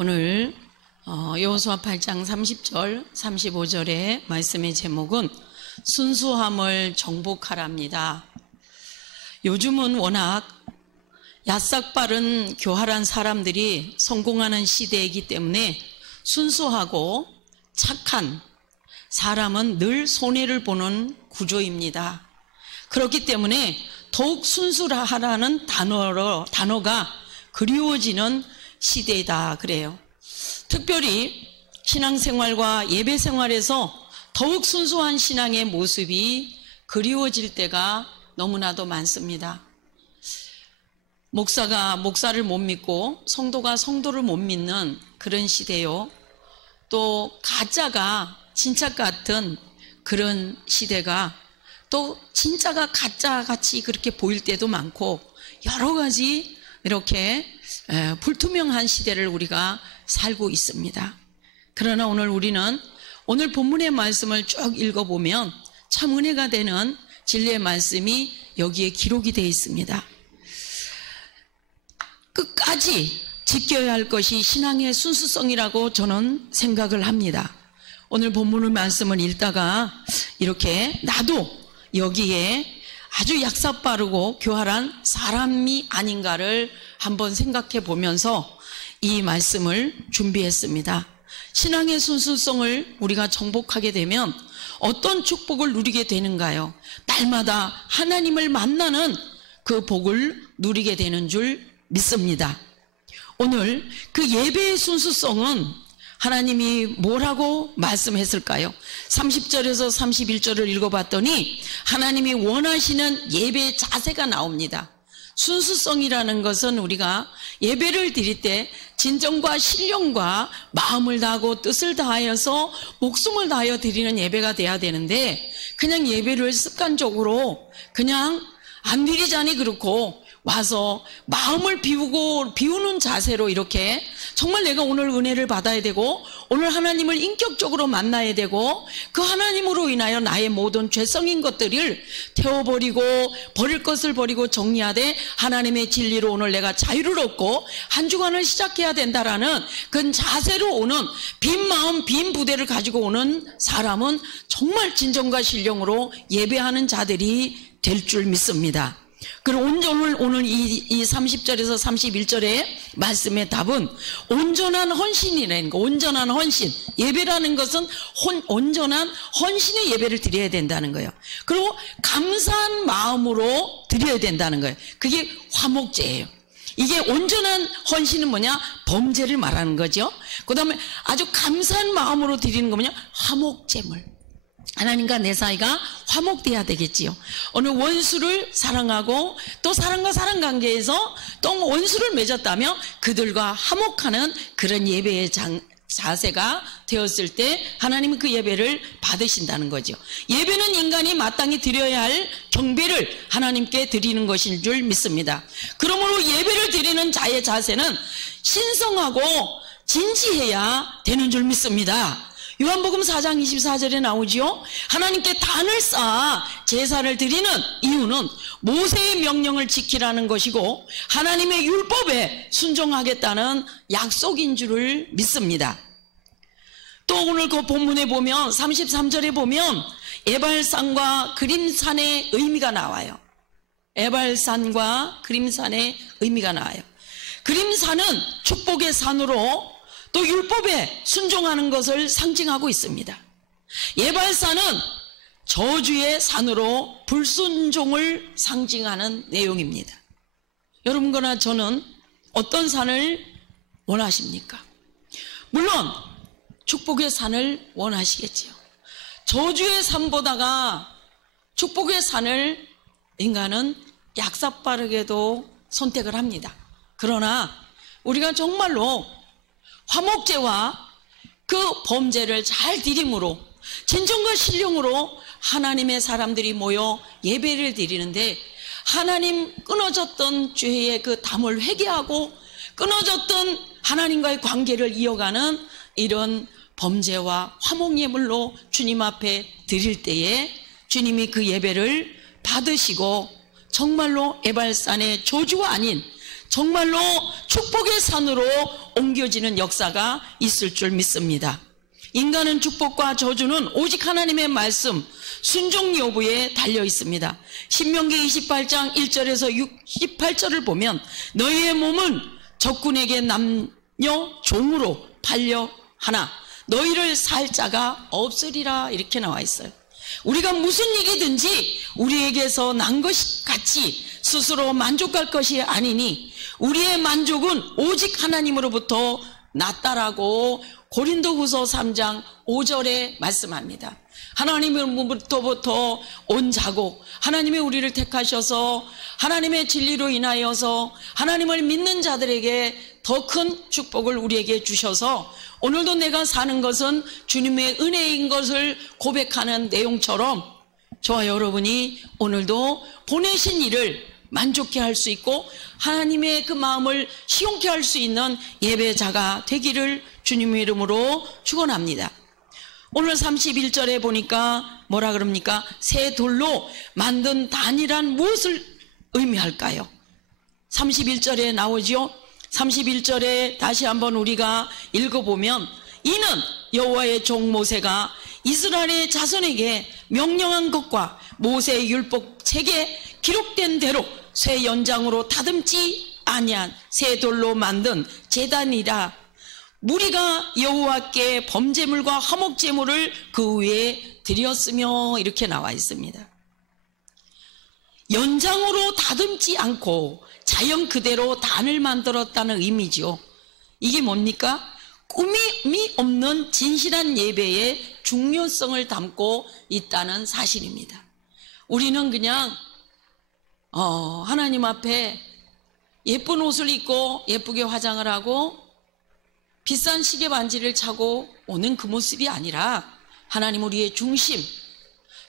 오늘 여호수아 8장 30절 35절의 말씀의 제목은 순수함을 정복하랍니다. 요즘은 워낙 야싹빠른 교활한 사람들이 성공하는 시대이기 때문에 순수하고 착한 사람은 늘 손해를 보는 구조입니다. 그렇기 때문에 더욱 순수하라는 단어가 그리워지는 시대이다 그래요. 특별히 신앙생활과 예배생활에서 더욱 순수한 신앙의 모습이 그리워질 때가 너무나도 많습니다. 목사가 목사를 못 믿고 성도가 성도를 못 믿는 그런 시대요. 또 가짜가 진짜 같은 그런 시대가 또 진짜가 가짜같이 그렇게 보일 때도 많고 여러 가지 이렇게 불투명한 시대를 우리가 살고 있습니다. 그러나 우리는 오늘 본문의 말씀을 쭉 읽어보면 참 은혜가 되는 진리의 말씀이 여기에 기록이 되어 있습니다. 끝까지 지켜야 할 것이 신앙의 순수성이라고 저는 생각을 합니다. 오늘 본문의 말씀을 읽다가 이렇게 나도 여기에 아주 약삭빠르고 교활한 사람이 아닌가를 한번 생각해 보면서 이 말씀을 준비했습니다. 신앙의 순수성을 우리가 정복하게 되면 어떤 축복을 누리게 되는가요? 날마다 하나님을 만나는 그 복을 누리게 되는 줄 믿습니다. 오늘 그 예배의 순수성은 하나님이 뭐라고 말씀했을까요? 30절에서 31절을 읽어봤더니 하나님이 원하시는 예배의 자세가 나옵니다. 순수성이라는 것은 우리가 예배를 드릴 때 진정과 신령과 마음을 다하고 뜻을 다하여서 목숨을 다하여 드리는 예배가 돼야 되는데 그냥 예배를 습관적으로 그냥 안 드리자니 그렇고 와서 마음을 비우는 자세로 이렇게 정말 내가 오늘 은혜를 받아야 되고 오늘 하나님을 인격적으로 만나야 되고 그 하나님으로 인하여 나의 모든 죄성인 것들을 태워버리고 버릴 것을 버리고 정리하되 하나님의 진리로 오늘 내가 자유를 얻고 한 주간을 시작해야 된다라는 그 자세로 오는 빈 마음 빈 부대를 가지고 오는 사람은 정말 진정과 신령으로 예배하는 자들이 될 줄 믿습니다. 그리고 오늘 이 30절에서 31절의 말씀의 답은 온전한 헌신이라는 거. 온전한 헌신, 예배라는 것은 온전한 헌신의 예배를 드려야 된다는 거예요. 그리고 감사한 마음으로 드려야 된다는 거예요. 그게 화목제예요. 이게 온전한 헌신은 뭐냐? 범죄를 말하는 거죠. 그 다음에 아주 감사한 마음으로 드리는 거 뭐냐? 화목제물. 하나님과 내 사이가 화목돼야 되겠지요. 오늘 원수를 사랑하고 또 사랑과 사랑 관계에서 또 원수를 맺었다면 그들과 화목하는 그런 예배의 자세가 되었을 때 하나님은 그 예배를 받으신다는 거죠. 예배는 인간이 마땅히 드려야 할 경배를 하나님께 드리는 것인 줄 믿습니다. 그러므로 예배를 드리는 자의 자세는 신성하고 진지해야 되는 줄 믿습니다. 요한복음 4장 24절에 나오지요. 하나님께 단을 쌓아 제사를 드리는 이유는 모세의 명령을 지키라는 것이고 하나님의 율법에 순종하겠다는 약속인 줄을 믿습니다. 또 오늘 그 본문에 보면 33절에 보면 에발산과 그림산의 의미가 나와요. 에발산과 그림산의 의미가 나와요. 그림산은 축복의 산으로 또 율법에 순종하는 것을 상징하고 있습니다. 예발산은 저주의 산으로 불순종을 상징하는 내용입니다. 여러분과 저는 어떤 산을 원하십니까? 물론 축복의 산을 원하시겠지요. 저주의 산보다가 축복의 산을 인간은 약삭빠르게도 선택을 합니다. 그러나 우리가 정말로 화목제와 그 범죄를 잘 드림으로 진정과 신령으로 하나님의 사람들이 모여 예배를 드리는데 하나님 끊어졌던 죄의 그 담을 회개하고 끊어졌던 하나님과의 관계를 이어가는 이런 범죄와 화목예물로 주님 앞에 드릴 때에 주님이 그 예배를 받으시고 정말로 에발산의 저주가 아닌 정말로 축복의 산으로 옮겨지는 역사가 있을 줄 믿습니다. 인간은 축복과 저주는 오직 하나님의 말씀, 순종 여부에 달려 있습니다. 신명기 28장 1절에서 68절을 보면 너희의 몸은 적군에게 남녀 종으로 팔려 하나 너희를 살 자가 없으리라, 이렇게 나와 있어요. 우리가 무슨 일이든지 우리에게서 난 것 같이 스스로 만족할 것이 아니니 우리의 만족은 오직 하나님으로부터 났다라고 고린도후서 3장 5절에 말씀합니다. 하나님으로부터 온 자고 하나님이 우리를 택하셔서 하나님의 진리로 인하여서 하나님을 믿는 자들에게 더 큰 축복을 우리에게 주셔서 오늘도 내가 사는 것은 주님의 은혜인 것을 고백하는 내용처럼 저와 여러분이 오늘도 보내신 이를 만족해 할 수 있고 하나님의 그 마음을 시원케 할 수 있는 예배자가 되기를 주님의 이름으로 축원합니다. 오늘 31절에 보니까 뭐라 그럽니까? 새 돌로 만든 단이란 무엇을 의미할까요? 31절에 나오죠. 31절에 다시 한번 우리가 읽어보면 이는 여호와의 종 모세가 이스라엘의 자손에게 명령한 것과 모세의 율법 책에 기록된 대로 새 연장으로 다듬지 아니한 새 돌로 만든 제단이라. 무리가 여호와께 범제물과 화목제물을 그 위에 드렸으며, 이렇게 나와 있습니다. 연장으로 다듬지 않고 자연 그대로 단을 만들었다는 의미죠. 이게 뭡니까? 꾸밈이 없는 진실한 예배의 중요성을 담고 있다는 사실입니다. 우리는 그냥 하나님 앞에 예쁜 옷을 입고 예쁘게 화장을 하고 비싼 시계 반지를 차고 오는 그 모습이 아니라 하나님 우리의 중심,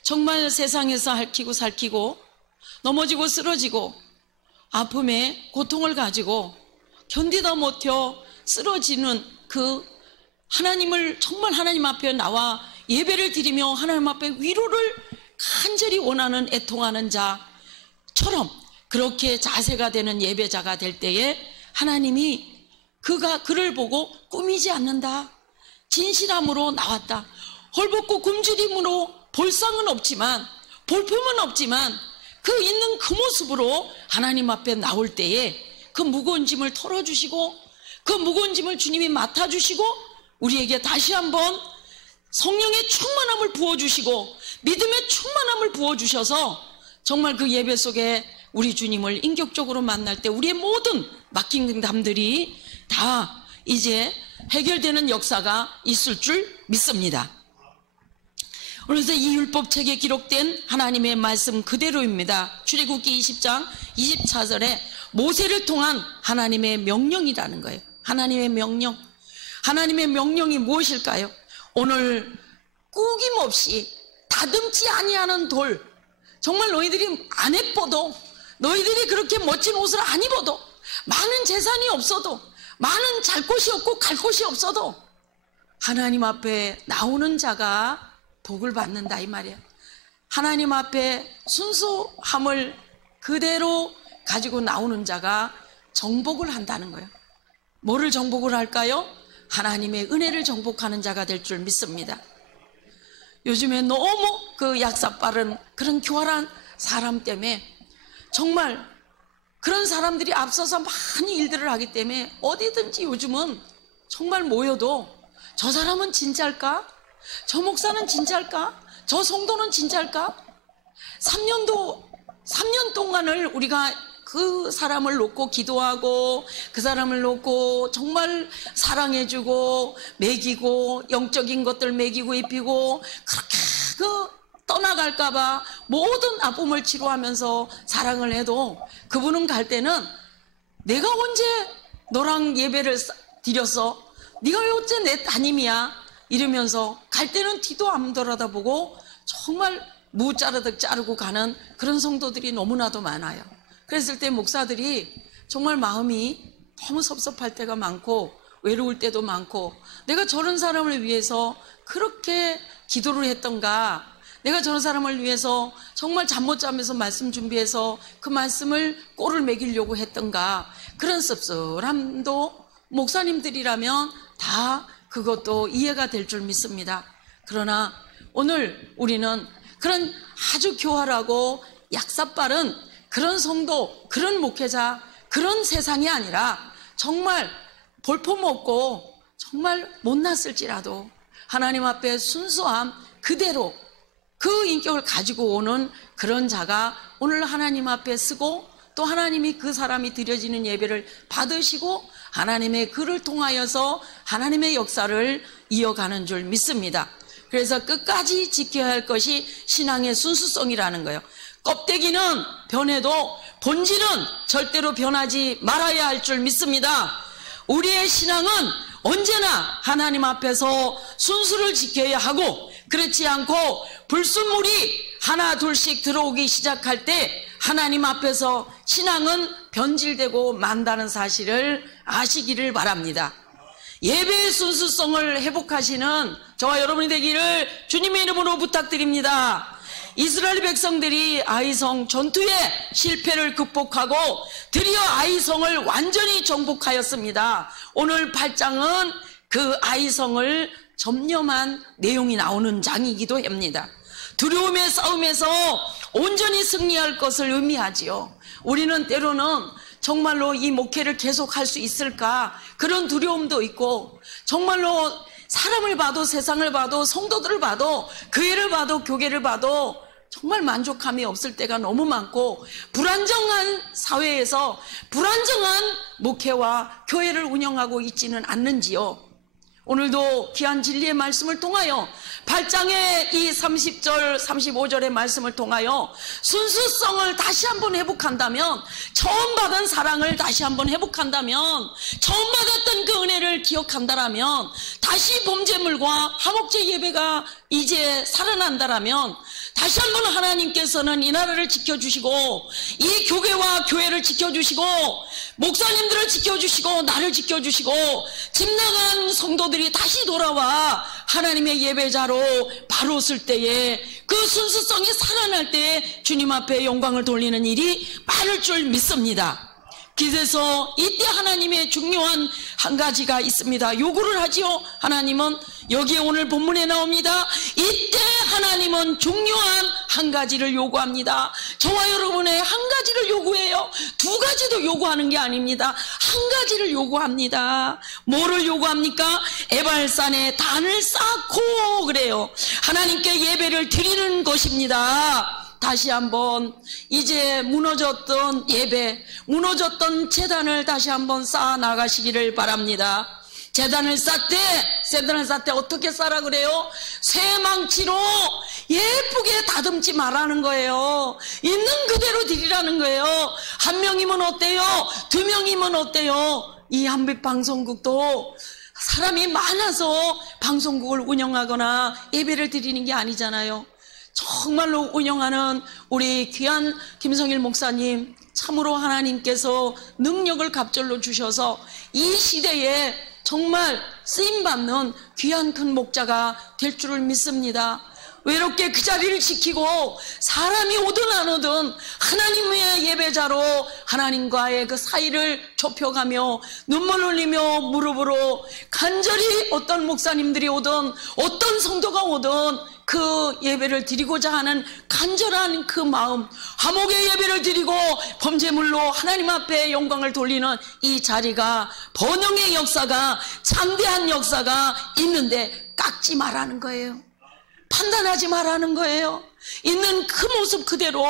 정말 세상에서 핥히고 살키고 넘어지고 쓰러지고 아픔에 고통을 가지고 견디다 못해 쓰러지는 그 하나님을 정말 하나님 앞에 나와 예배를 드리며 하나님 앞에 위로를 간절히 원하는 애통하는 자처럼 그렇게 자세가 되는 예배자가 될 때에 하나님이 그를 보고 꾸미지 않는다, 진실함으로 나왔다, 헐벗고 굶주림으로 볼상은 없지만 볼품은 없지만 그 있는 그 모습으로 하나님 앞에 나올 때에 그 무거운 짐을 털어주시고 그 무거운 짐을 주님이 맡아주시고 우리에게 다시 한번 성령의 충만함을 부어주시고 믿음의 충만함을 부어주셔서 정말 그 예배 속에 우리 주님을 인격적으로 만날 때 우리의 모든 막힌 담들이 다 이제 해결되는 역사가 있을 줄 믿습니다. 그래서 이 율법책에 기록된 하나님의 말씀 그대로입니다. 출애굽기 20장 24절에 모세를 통한 하나님의 명령이라는 거예요. 하나님의 명령. 하나님의 명령이 무엇일까요? 오늘 꾸김없이 다듬지 아니하는 돌, 정말 너희들이 안 예뻐도, 너희들이 그렇게 멋진 옷을 안 입어도, 많은 재산이 없어도, 많은 잘 곳이 없고 갈 곳이 없어도 하나님 앞에 나오는 자가 복을 받는다, 이 말이야. 하나님 앞에 순수함을 그대로 가지고 나오는 자가 정복을 한다는 거예요. 뭐를 정복을 할까요? 하나님의 은혜를 정복하는 자가 될 줄 믿습니다. 요즘에 너무 그 약사 빠른 그런 교활한 사람 때문에 정말 그런 사람들이 앞서서 많이 일들을 하기 때문에 어디든지 요즘은 정말 모여도 저 사람은 진짜일까? 저 목사는 진짜일까? 저 성도는 진짜일까? 3년 동안을 우리가 그 사람을 놓고 기도하고 그 사람을 놓고 정말 사랑해주고 먹이고 영적인 것들 먹이고 입히고 그렇게 떠나갈까봐 모든 아픔을 치료하면서 사랑을 해도 그분은 갈 때는 내가 언제 너랑 예배를 드렸어? 네가 왜 어째 내 담임이야? 이러면서 갈 때는 뒤도 안 돌아다보고 정말 무자르듯 자르고 가는 그런 성도들이 너무나도 많아요. 그랬을 때 목사들이 정말 마음이 너무 섭섭할 때가 많고 외로울 때도 많고 내가 저런 사람을 위해서 그렇게 기도를 했던가, 내가 저런 사람을 위해서 정말 잠 못 자면서 말씀 준비해서 그 말씀을 꼴을 매기려고 했던가, 그런 씁쓸함도 목사님들이라면 다 그것도 이해가 될 줄 믿습니다. 그러나 오늘 우리는 그런 아주 교활하고 약삭빠른 그런 성도, 그런 목회자, 그런 세상이 아니라 정말 볼품없고 정말 못났을지라도 하나님 앞에 순수함 그대로 그 인격을 가지고 오는 그런 자가 오늘 하나님 앞에 서고, 또 하나님이 그 사람이 드려지는 예배를 받으시고 하나님의 글을 통하여서 하나님의 역사를 이어가는 줄 믿습니다. 그래서 끝까지 지켜야 할 것이 신앙의 순수성이라는 거예요. 껍데기는 변해도 본질은 절대로 변하지 말아야 할 줄 믿습니다. 우리의 신앙은 언제나 하나님 앞에서 순수를 지켜야 하고, 그렇지 않고 불순물이 하나 둘씩 들어오기 시작할 때 하나님 앞에서 신앙은 변질되고 만다는 사실을 아시기를 바랍니다. 예배의 순수성을 회복하시는 저와 여러분이 되기를 주님의 이름으로 부탁드립니다. 이스라엘 백성들이 아이성 전투에 실패를 극복하고 드디어 아이성을 완전히 정복하였습니다. 오늘 8장은 그 아이성을 점령한 내용이 나오는 장이기도 합니다. 두려움의 싸움에서 온전히 승리할 것을 의미하지요. 우리는 때로는 정말로 이 목회를 계속할 수 있을까, 그런 두려움도 있고, 정말로 사람을 봐도 세상을 봐도 성도들을 봐도 교회를 봐도 교계를 봐도 정말 만족함이 없을 때가 너무 많고, 불안정한 사회에서 불안정한 목회와 교회를 운영하고 있지는 않는지요. 오늘도 귀한 진리의 말씀을 통하여 8장의 이 30절 35절의 말씀을 통하여 순수성을 다시 한번 회복한다면, 처음 받은 사랑을 다시 한번 회복한다면, 처음 받았던 그 은혜를 기억한다라면, 다시 범죄물과 화목제 예배가 이제 살아난다라면, 다시 한번 하나님께서는 이 나라를 지켜주시고 이 교회와 교회를 지켜주시고 목사님들을 지켜주시고 나를 지켜주시고 집 나간 성도들이 다시 돌아와 하나님의 예배자로 바로 쓸 때에 그 순수성이 살아날 때에 주님 앞에 영광을 돌리는 일이 많을 줄 믿습니다. 그래서 이때 하나님의 중요한 한 가지가 있습니다. 요구를 하지요. 하나님은 여기에 오늘 본문에 나옵니다. 이때 하나님은 중요한 한 가지를 요구합니다. 저와 여러분의 한 가지를 요구해요. 두 가지도 요구하는 게 아닙니다. 한 가지를 요구합니다. 뭐를 요구합니까? 에발산에 단을 쌓고 그래요. 하나님께 예배를 드리는 것입니다. 다시 한번 이제 무너졌던 예배, 무너졌던 제단을 다시 한번 쌓아 나가시기를 바랍니다. 제단을 쌓되 어떻게 쌓아 그래요? 쇠망치로 예쁘게 다듬지 말라는 거예요. 있는 그대로 드리라는 거예요. 한 명이면 어때요? 두 명이면 어때요? 이 한빛방송국도 사람이 많아서 방송국을 운영하거나 예배를 드리는 게 아니잖아요. 정말로 운영하는 우리 귀한 김성일 목사님, 참으로 하나님께서 능력을 갑절로 주셔서 이 시대에 정말 쓰임받는 귀한 큰 목자가 될 줄을 믿습니다. 외롭게 그 자리를 지키고 사람이 오든 안 오든 하나님의 예배자로 하나님과의 그 사이를 좁혀가며 눈물 흘리며 무릎으로 간절히 어떤 목사님들이 오든 어떤 성도가 오든 그 예배를 드리고자 하는 간절한 그 마음, 화목의 예배를 드리고 범죄물로 하나님 앞에 영광을 돌리는 이 자리가, 번영의 역사가, 창대한 역사가 있는데 깎지 말라는 거예요. 판단하지 말라는 거예요. 있는 그 모습 그대로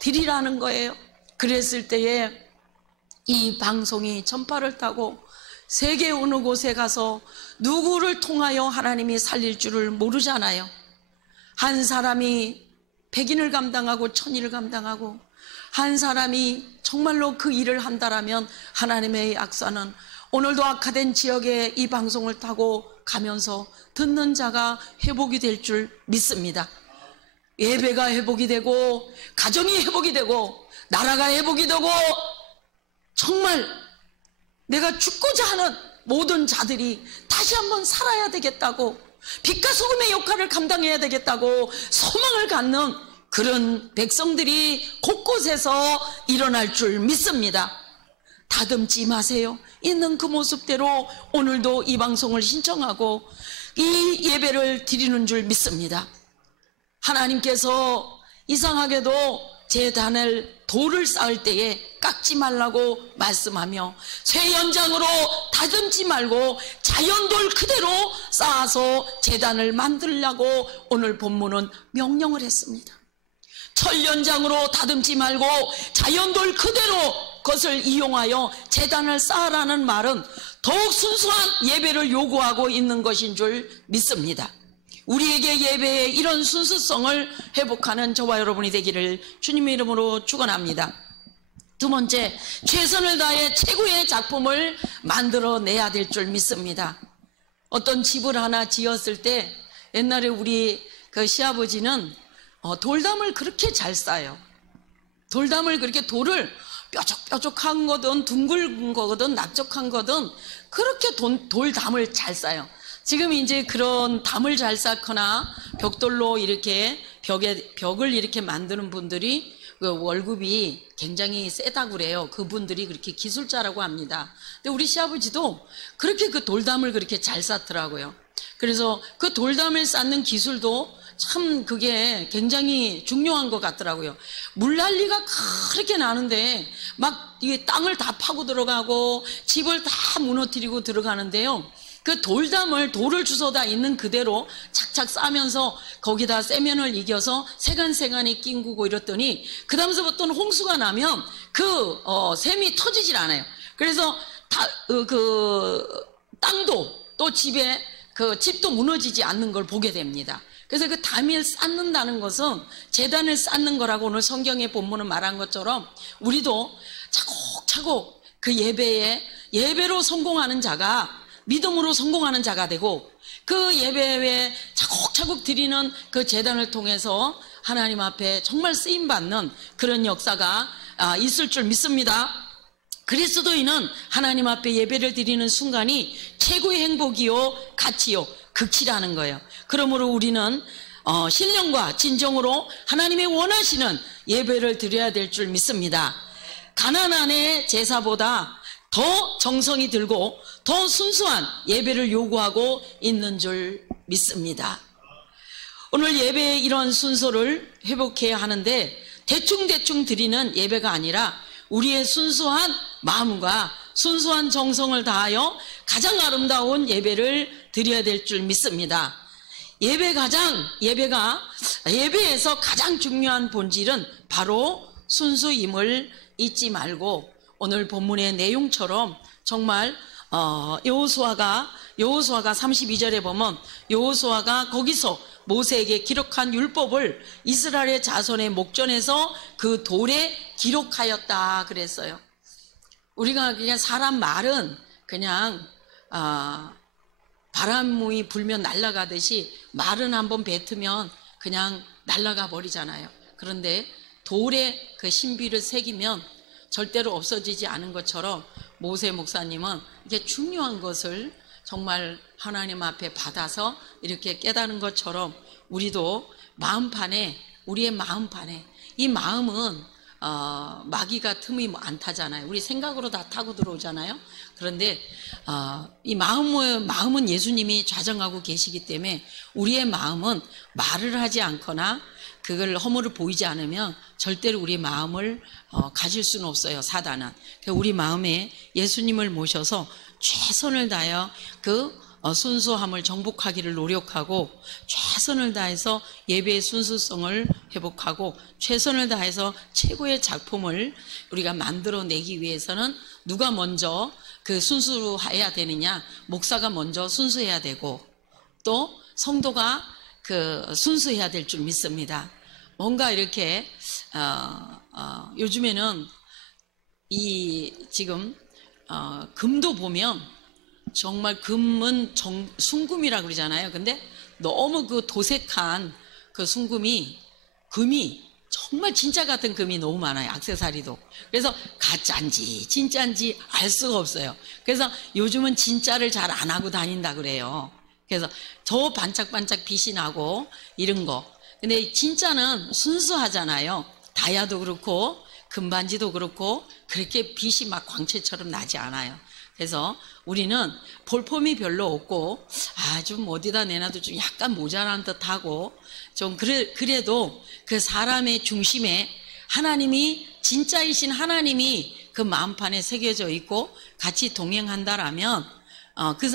드리라는 거예요. 그랬을 때에 이 방송이 전파를 타고 세계 어느 곳에 가서 누구를 통하여 하나님이 살릴 줄을 모르잖아요. 한 사람이 100인을 감당하고 1000인을 감당하고 한 사람이 정말로 그 일을 한다라면 하나님의 역사는 오늘도 악화된 지역에 이 방송을 타고 가면서 듣는 자가 회복이 될 줄 믿습니다. 예배가 회복이 되고 가정이 회복이 되고 나라가 회복이 되고 정말 내가 죽고자 하는 모든 자들이 다시 한번 살아야 되겠다고 빛과 소금의 역할을 감당해야 되겠다고 소망을 갖는 그런 백성들이 곳곳에서 일어날 줄 믿습니다. 다듬지 마세요. 있는 그 모습대로 오늘도 이 방송을 신청하고 이 예배를 드리는 줄 믿습니다. 하나님께서 이상하게도 제단을 돌을 쌓을 때에 깎지 말라고 말씀하며 쇠 연장으로 다듬지 말고 자연돌 그대로 쌓아서 제단을 만들려고 오늘 본문은 명령을 했습니다. 철 연장으로 다듬지 말고 자연돌 그대로 그것을 이용하여 제단을 쌓으라는 말은 더욱 순수한 예배를 요구하고 있는 것인 줄 믿습니다. 우리에게 예배의 이런 순수성을 회복하는 저와 여러분이 되기를 주님의 이름으로 축원합니다. 두 번째, 최선을 다해 최고의 작품을 만들어내야 될 줄 믿습니다. 어떤 집을 하나 지었을 때 옛날에 우리 그 시아버지는 돌담을 그렇게 잘 쌓아요. 돌담을 그렇게 돌을 뾰족뾰족한 거든 둥글은 거든 납작한 거든 그렇게 돌담을 잘 쌓아요. 지금 이제 그런 담을 잘 쌓거나 벽돌로 이렇게 벽을 이렇게 만드는 분들이 그 월급이 굉장히 세다고 그래요. 그분들이 그렇게 기술자라고 합니다. 근데 우리 시아버지도 그렇게 그 돌담을 그렇게 잘 쌓더라고요. 그래서 그 돌담을 쌓는 기술도 참 그게 굉장히 중요한 것 같더라고요. 물난리가 그렇게 나는데 막 이게 땅을 다 파고 들어가고 집을 다 무너뜨리고 들어가는데요. 그 돌을 주워다 있는 그대로 착착 싸면서 거기다 세면을 이겨서 세간세간이 낑구고 이랬더니 그 다음서부터는 홍수가 나면 그 샘이 터지질 않아요. 그래서 그 땅도 또 집도 무너지지 않는 걸 보게 됩니다. 그래서 그 담을 쌓는다는 것은 제단을 쌓는 거라고 오늘 성경의 본문은 말한 것처럼 우리도 차곡차곡 그 예배로 성공하는 자가 믿음으로 성공하는 자가 되고 그 예배에 차곡차곡 드리는 그 제단을 통해서 하나님 앞에 정말 쓰임받는 그런 역사가 있을 줄 믿습니다. 그리스도인은 하나님 앞에 예배를 드리는 순간이 최고의 행복이요 가치요 극치라는 거예요. 그러므로 우리는 신령과 진정으로 하나님의 원하시는 예배를 드려야 될 줄 믿습니다. 가나안의 제사보다 더 정성이 들고 더 순수한 예배를 요구하고 있는 줄 믿습니다. 오늘 예배의 이런 순서를 회복해야 하는데 대충 드리는 예배가 아니라 우리의 순수한 마음과 순수한 정성을 다하여 가장 아름다운 예배를 드려야 될 줄 믿습니다. 예배에서 가장 중요한 본질은 바로 순수임을 잊지 말고 오늘 본문의 내용처럼 정말 여호수아가 32절에 보면 여호수아가 거기서 모세에게 기록한 율법을 이스라엘의 자손의 목전에서 그 돌에 기록하였다 그랬어요. 우리가 그냥 사람 말은 그냥 바람이 불면 날아가듯이 말은 한번 뱉으면 그냥 날아가 버리잖아요. 그런데 돌에 그 신비를 새기면 절대로 없어지지 않은 것처럼 모세 목사님은 이게 중요한 것을 정말 하나님 앞에 받아서 이렇게 깨닫는 것처럼 우리도 우리의 마음판에 이 마음은 마귀가 틈이 안 타잖아요. 우리 생각으로 다 타고 들어오잖아요. 그런데 이 마음은 예수님이 좌정하고 계시기 때문에 우리의 마음은 말을 하지 않거나 그걸 허물을 보이지 않으면 절대로 우리 마음을 가질 수는 없어요. 사단은. 우리 마음에 예수님을 모셔서 최선을 다하여 그 순수함을 정복하기를 노력하고 최선을 다해서 예배의 순수성을 회복하고 최선을 다해서 최고의 작품을 우리가 만들어내기 위해서는 누가 먼저 그 순수해야 되느냐? 목사가 먼저 순수해야 되고 또 성도가 그 순수해야 될 줄 믿습니다. 뭔가 이렇게 요즘에는 지금 금도 보면 정말 금은 순금이라고 그러잖아요. 근데 너무 그 도색한 그 금이 정말 진짜 같은 금이 너무 많아요. 액세서리도. 그래서 가짜인지 진짜인지 알 수가 없어요. 그래서 요즘은 진짜를 잘 안 하고 다닌다 그래요. 그래서 저 반짝반짝 빛이 나고 이런 거. 근데 진짜는 순수하잖아요. 다이아도 그렇고 금반지도 그렇고 그렇게 빛이 막 광채처럼 나지 않아요. 그래서 우리는 볼품이 별로 없고 좀 어디다 내놔도 좀 약간 모자란 듯하고 좀 그래도 그 사람의 중심에 하나님이 진짜이신 하나님이 그 마음판에 새겨져 있고 같이 동행한다라면 그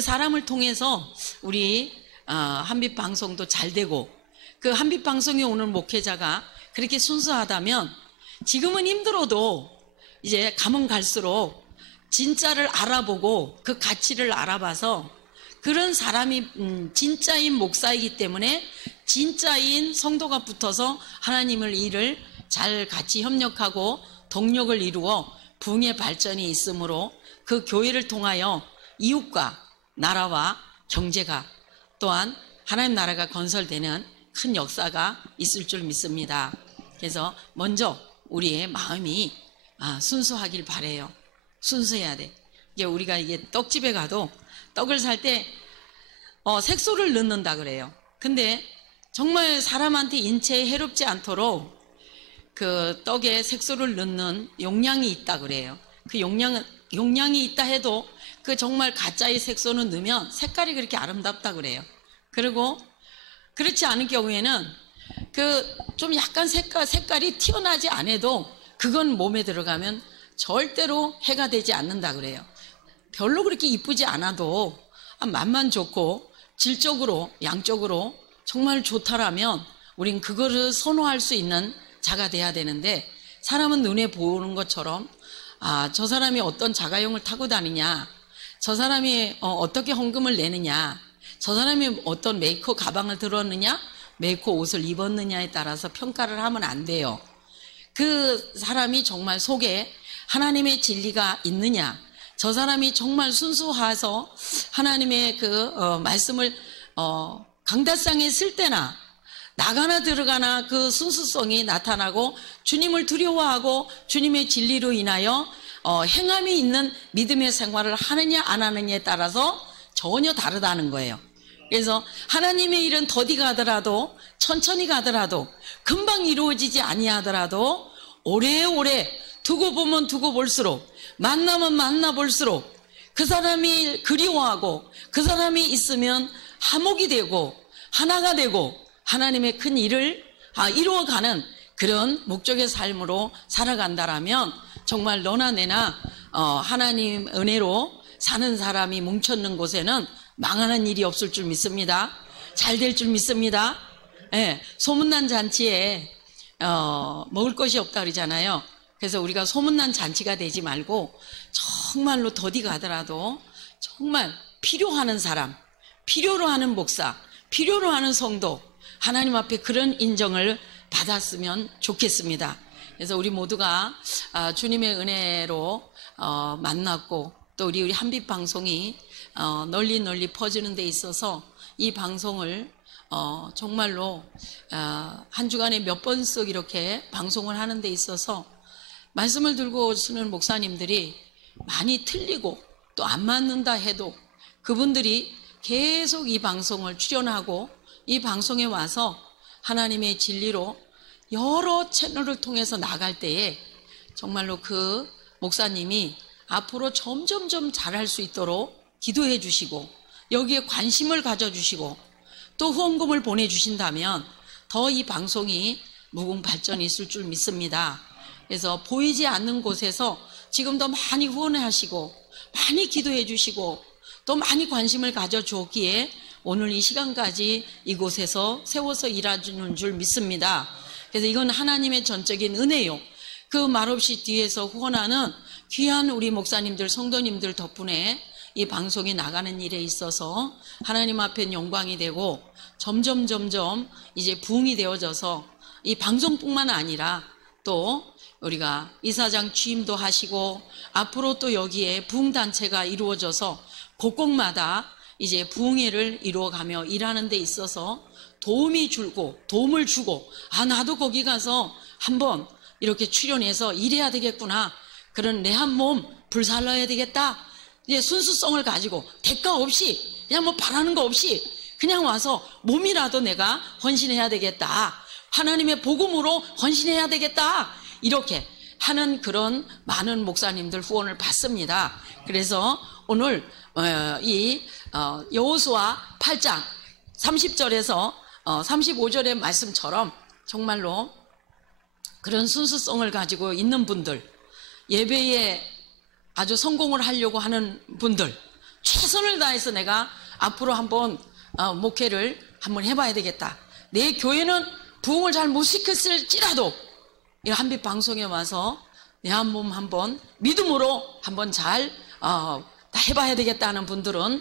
사람을 통해서 우리 한빛 방송도 잘 되고 그 한빛 방송에 오는 목회자가 그렇게 순수하다면 지금은 힘들어도 이제 가면 갈수록 진짜를 알아보고 그 가치를 알아봐서 그런 사람이 진짜인 목사이기 때문에 진짜인 성도가 붙어서 하나님을 일을 잘 같이 협력하고 동력을 이루어 부흥의 발전이 있으므로 그 교회를 통하여 이웃과 나라와 경제가 또한 하나님 나라가 건설되는 큰 역사가 있을 줄 믿습니다. 그래서 먼저 우리의 마음이 순수하길 바래요. 순수해야 돼. 이게 우리가 떡집에 가도 떡을 살 때 색소를 넣는다 그래요. 근데 정말 사람한테 인체에 해롭지 않도록 그 떡에 색소를 넣는 용량이 있다 그래요. 그 용량이 있다 해도 그 정말 가짜의 색소는 넣으면 색깔이 그렇게 아름답다 그래요. 그리고 그렇지 않은 경우에는 그 좀 약간 색깔이 튀어나지 않아도 그건 몸에 들어가면 절대로 해가 되지 않는다 그래요. 별로 그렇게 이쁘지 않아도 맛만 좋고 질적으로 양적으로 정말 좋다라면 우린 그거를 선호할 수 있는 자가 돼야 되는데 사람은 눈에 보이는 것처럼 저 사람이 어떤 자가용을 타고 다니냐, 저 사람이 어떻게 헌금을 내느냐, 저 사람이 어떤 메이커 가방을 들었느냐, 메이커 옷을 입었느냐에 따라서 평가를 하면 안 돼요. 그 사람이 정말 속에 하나님의 진리가 있느냐, 저 사람이 정말 순수해서 하나님의 그 말씀을 강다상에 쓸 때나 나가나 들어가나 그 순수성이 나타나고 주님을 두려워하고 주님의 진리로 인하여 행함이 있는 믿음의 생활을 하느냐 안 하느냐에 따라서 전혀 다르다는 거예요. 그래서 하나님의 일은 더디 가더라도 천천히 가더라도 금방 이루어지지 아니하더라도 오래오래 두고 보면 두고 볼수록 만나면 만나볼수록 그 사람이 그리워하고 그 사람이 있으면 화목이 되고 하나가 되고 하나님의 큰 일을 이루어가는 그런 목적의 삶으로 살아간다라면 정말 너나 내나 하나님 은혜로 사는 사람이 뭉쳤는 곳에는 망하는 일이 없을 줄 믿습니다. 잘 될 줄 믿습니다. 소문난 잔치에 먹을 것이 없다 그러잖아요. 그래서 우리가 소문난 잔치가 되지 말고 정말로 더디 가더라도 정말 필요하는 사람, 필요로 하는 목사, 필요로 하는 성도, 하나님 앞에 그런 인정을 받았으면 좋겠습니다. 그래서 우리 모두가 주님의 은혜로 만났고 또 우리 한빛 방송이 널리 퍼지는 데 있어서 이 방송을 정말로 한 주간에 몇 번씩 이렇게 방송을 하는 데 있어서 말씀을 들고 쓰는 목사님들이 많이 틀리고 또 안 맞는다 해도 그분들이 계속 이 방송을 출연하고 이 방송에 와서 하나님의 진리로 여러 채널을 통해서 나갈 때에 정말로 그 목사님이 앞으로 점점점 잘할 수 있도록 기도해 주시고 여기에 관심을 가져주시고 또 후원금을 보내주신다면 더 이 방송이 무궁 발전이 있을 줄 믿습니다. 그래서 보이지 않는 곳에서 지금도 많이 후원하시고 많이 기도해 주시고 또 많이 관심을 가져주었기에 오늘 이 시간까지 이곳에서 세워서 일하는 줄 믿습니다. 그래서 이건 하나님의 전적인 은혜요. 그 말없이 뒤에서 후원하는 귀한 우리 목사님들, 성도님들 덕분에 이 방송이 나가는 일에 있어서 하나님 앞엔 영광이 되고 점점 이제 부흥이 되어져서 이 방송뿐만 아니라 또 우리가 이사장 취임도 하시고 앞으로 또 여기에 부흥단체가 이루어져서 곳곳마다 이제 부흥회를 이루어가며 일하는 데 있어서 도움을 주고 나도 거기 가서 한번 이렇게 출연해서 일해야 되겠구나. 그런 내 한 몸 불살라야 되겠다. 이제 순수성을 가지고 대가 없이 그냥 뭐 바라는 거 없이 그냥 와서 몸이라도 내가 헌신해야 되겠다, 하나님의 복음으로 헌신해야 되겠다, 이렇게 하는 그런 많은 목사님들 후원을 받습니다. 그래서 오늘 이 여호수아 8장 30절에서 35절의 말씀처럼 정말로 그런 순수성을 가지고 있는 분들, 예배에 아주 성공을 하려고 하는 분들, 최선을 다해서 내가 앞으로 한번 목회를 한번 해봐야 되겠다, 내 교회는 부흥을 잘 못 시켰을지라도 이 한빛 방송에 와서 내 한 몸 한번 믿음으로 한번 잘 해봐야 되겠다 하는 분들은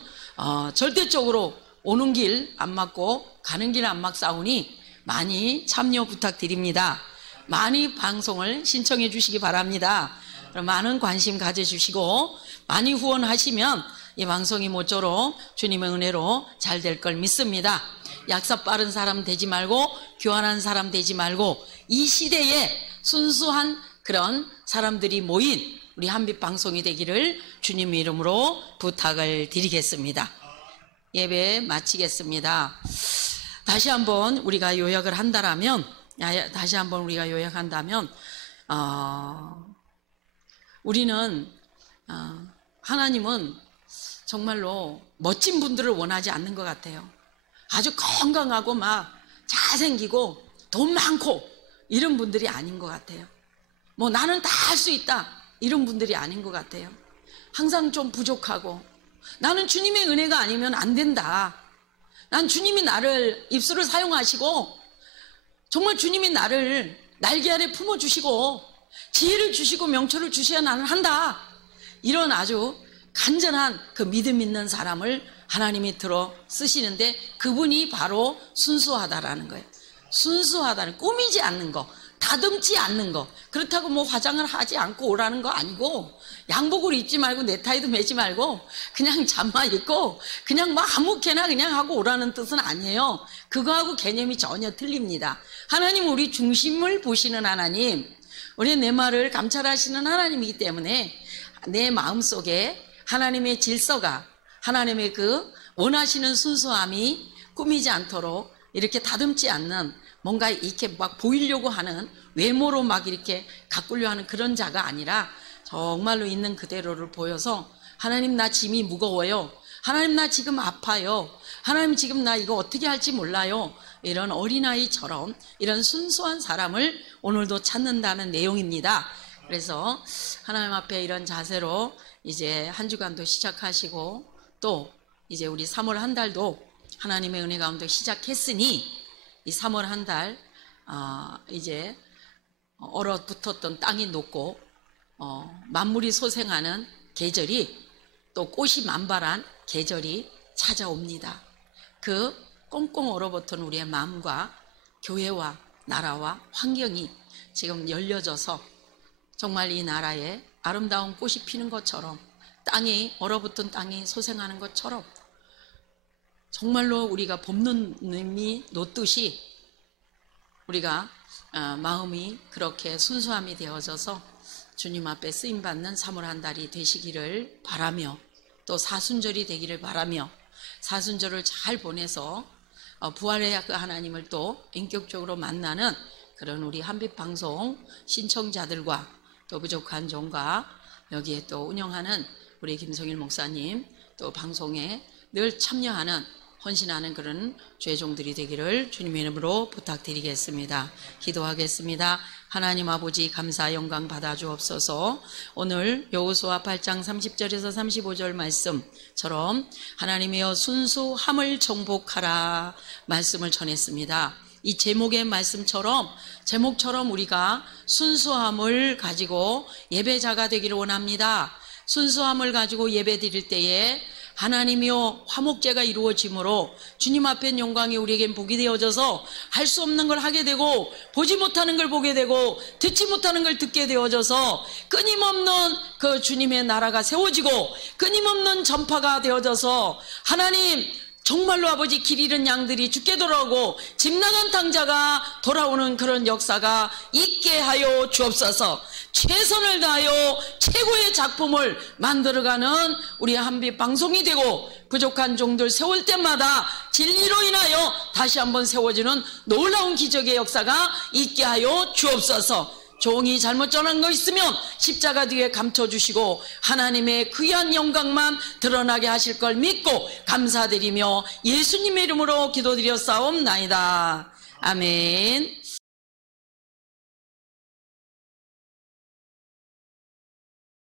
절대적으로 오는 길 안 막고 가는 길 안 막사오니 많이 참여 부탁드립니다. 많이 방송을 신청해 주시기 바랍니다. 많은 관심 가져주시고 많이 후원하시면 이 방송이 모쪼록 주님의 은혜로 잘 될 걸 믿습니다. 약사 빠른 사람 되지 말고 교환한 사람 되지 말고 이 시대에 순수한 그런 사람들이 모인 우리 한빛 방송이 되기를 주님의 이름으로 부탁을 드리겠습니다. 예배 마치겠습니다. 다시 한번 우리가 요약한다면 우리는 하나님은 정말로 멋진 분들을 원하지 않는 것 같아요. 아주 건강하고 막 잘생기고 돈 많고 이런 분들이 아닌 것 같아요. 뭐 나는 다 할 수 있다 이런 분들이 아닌 것 같아요. 항상 좀 부족하고 나는 주님의 은혜가 아니면 안 된다, 난 주님이 나를 입술을 사용하시고 정말 주님이 나를 날개 아래 품어주시고 지혜를 주시고 명철을 주셔야 나는 한다, 이런 아주 간절한 그 믿음 있는 사람을 하나님이 들어 쓰시는데 그분이 바로 순수하다라는 거예요. 순수하다는, 꾸미지 않는 거, 다듬지 않는 거. 그렇다고 뭐 화장을 하지 않고 오라는 거 아니고, 양복을 입지 말고 넥타이도 매지 말고 그냥 잠만 입고 그냥 뭐 아무렇게나 그냥 하고 오라는 뜻은 아니에요. 그거하고 개념이 전혀 틀립니다. 하나님 우리 중심을 보시는 하나님, 우리 내 말을 감찰하시는 하나님이기 때문에 내 마음속에 하나님의 질서가, 하나님의 그 원하시는 순수함이 꾸미지 않도록 이렇게 다듬지 않는, 뭔가 이렇게 막 보이려고 하는, 외모로 막 이렇게 가꾸려 하는 그런 자가 아니라 정말로 있는 그대로를 보여서 하나님 나 짐이 무거워요, 하나님 나 지금 아파요, 하나님 지금 나 이거 어떻게 할지 몰라요, 이런 어린아이처럼 이런 순수한 사람을 오늘도 찾는다는 내용입니다. 그래서 하나님 앞에 이런 자세로 이제 한 주간도 시작하시고 또 이제 우리 3월 한 달도 하나님의 은혜 가운데 시작했으니 이 3월 한 달 이제 얼어붙었던 땅이 녹고 만물이 소생하는 계절이, 또 꽃이 만발한 계절이 찾아옵니다. 그 꽁꽁 얼어붙은 우리의 마음과 교회와 나라와 환경이 지금 열려져서 정말 이 나라에 아름다운 꽃이 피는 것처럼, 땅이 얼어붙은 땅이 소생하는 것처럼 정말로 우리가 봄눈이 놓듯이 우리가 마음이 그렇게 순수함이 되어져서 주님 앞에 쓰임받는 3월 한 달이 되시기를 바라며, 또 사순절이 되기를 바라며, 사순절을 잘 보내서 부활의 그 하나님을 또 인격적으로 만나는 그런 우리 한빛방송 신청자들과 또 부족한 종과 여기에 또 운영하는 우리 김성일 목사님, 또 방송에 늘 참여하는 헌신하는 그런 죄종들이 되기를 주님의 이름으로 부탁드리겠습니다. 기도하겠습니다. 하나님 아버지 감사 영광 받아주옵소서. 오늘 여호수아 8장 30절에서 35절 말씀처럼 하나님이여 순수함을 정복하라 말씀을 전했습니다. 이 제목의 말씀처럼, 제목처럼 우리가 순수함을 가지고 예배자가 되기를 원합니다. 순수함을 가지고 예배 드릴 때에 하나님이여 화목제가 이루어지므로 주님 앞에 영광이 우리에겐 복이 되어져서 할 수 없는 걸 하게 되고 보지 못하는 걸 보게 되고 듣지 못하는 걸 듣게 되어져서 끊임없는 그 주님의 나라가 세워지고 끊임없는 전파가 되어져서 하나님 정말로 아버지 길 잃은 양들이 죽게 돌아오고 집 나간 탕자가 돌아오는 그런 역사가 있게 하여 주옵소서. 최선을 다하여 최고의 작품을 만들어가는 우리 한빛 방송이 되고, 부족한 종들 세울 때마다 진리로 인하여 다시 한번 세워지는 놀라운 기적의 역사가 있게 하여 주옵소서. 종이 잘못 전한 거 있으면 십자가 뒤에 감춰주시고 하나님의 귀한 영광만 드러나게 하실 걸 믿고 감사드리며 예수님의 이름으로 기도드렸사옵나이다. 아멘.